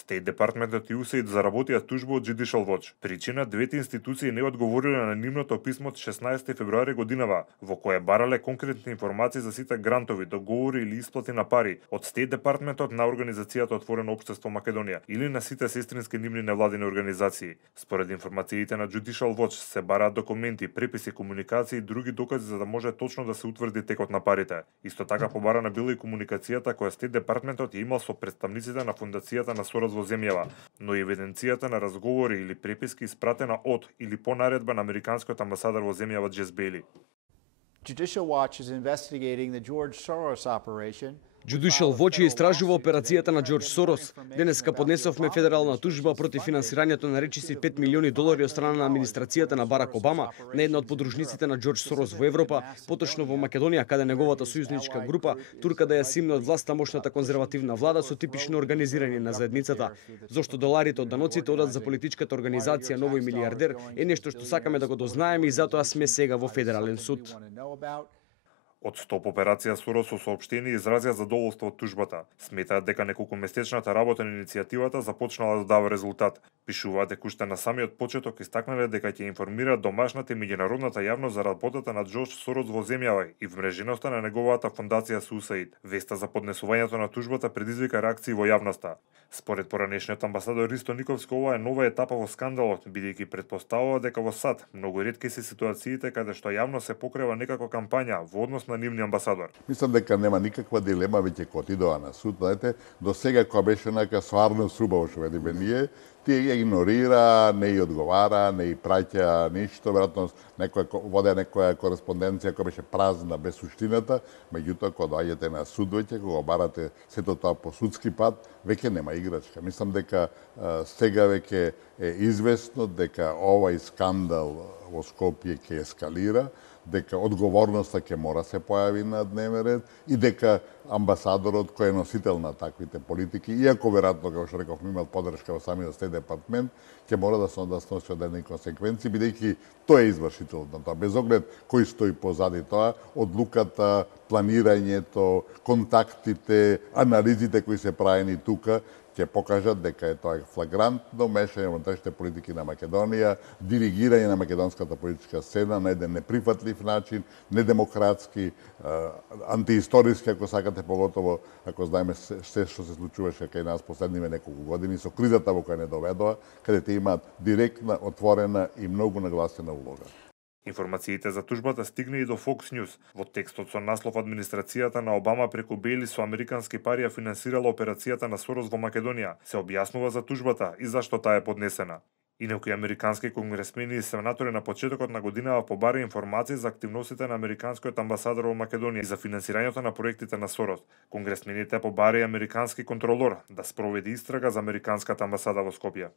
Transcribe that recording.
Стејт департментот и USAID заработија тужба од Judicial Watch. Причина, двете институции не одговориле на нивното писмо од 16 февруари годинава, во кое барале конкретни информации за сите грантови, договори или исплати на пари од Стејт департментот на организацијата Отворено општество Македонија или на сите сестрински нивни невладини организации. Според информациите на Judicial Watch се бараат документи, преписи, комуникации и други докази за да може точно да се утврди текот на парите. Исто така побарана била и комуникацијата која Стејт департментот ја имал со представниците на фондацијата на Сорос во земјава, но и евиденцијата на разговори или преписки испратена од или по наредба на американскиот амбасадор во земјава Джес Бейли. Judicial Watch is investigating the George Soros operation. Judicial Watch истражува операцијата на Џорџ Сорос. Денеска поднесовме федерална тужба против финансирањето на речиси 5 милиони долари од страна на администрацијата на Барак Обама, на една од подружниците на Џорџ Сорос во Европа, поточно во Македонија, каде неговата сојузничка група турка да ја симне од власт тамошната конзервативна влада со типично организирање на заедницата. Зошто доларите од даноците одат за политичката организација Новој милиардер е нешто што сакаме да го дознаеме и затоа сме сега во федерален суд. Од СТОП операција Сорос со соопштение изразија задоволство од тужбата. Сметаат дека неколкумесечната работа на иницијативата започнала да дава резултат. Пишуваат дека уште на самиот почеток истакнале дека ќе информираат домашната и меѓународната јавност за работата на Џорџ Сорос во земјава и вмреженоста на неговата фондација со USAID. Веста за поднесувањето на тужбата предизвика реакции во јавноста. Според поранешниот амбасадор Ристо Никовски, ова е нова етапа во скандалот, бидејќи претпоставува дека во САД многу ретки се ситуациите каде што јавно се покрива некаква кампања во однос на нивни амбасадор. Мислам дека нема никаква дилема веќе кога отидоа на суд, знаете, до сега кога беше нака сварно субаво што велиме ние, тие ја игнорира, не ја одговара, не ја праќа ништо, веројатно воде некоја кореспонденција која беше празна без суштината, меѓутоа кога доаѓате на суд веќе, кога барате сето тоа по судски пат, веќе нема играчка. Мислам дека сега веќе е известно дека овај скандал во Скопје ќе ескалира, дека одговорноста ќе мора се појави на дневен ред и дека амбасадорот кој е носител на таквите политики, иако веројатно како што реков имал поддршка во самиот Стејт департмент, ќе мора да сноси одредени консеквенции бидејќи тој е извршител на тоа, без оглед кој стои позади тоа, одлуката, планирањето, контактите, анализите кои се правени тука ќе покажат дека е тоа флагрантно мешање во внатрешните политики на Македонија, диригирање на македонската политичка сцена на еден неприфатлив начин, недемократски, антиисториски, ако сакате, поготово ако знаеме се што се случуваше кај нас последниве неколку години со кризата во која не доведоа, каде те имаат директна, отворена и многу нагласена улога. Информациите за тужбата стигна и до Fox News. Во текстот со наслов администрацијата на Обама преку Бейли со американски пари ја финансирала операцијата на Сорос во Македонија, се објаснува за тужбата и зашто таа е поднесена. Инаку американски конгресмени и сенатори на почетокот на годинава побара информации за активностите на американскиот амбасадор во Македонија и за финансирањето на проектите на Сорос. Конгресмените побара и американски контролор да спроведе истрага за американската амбасада во Скопје.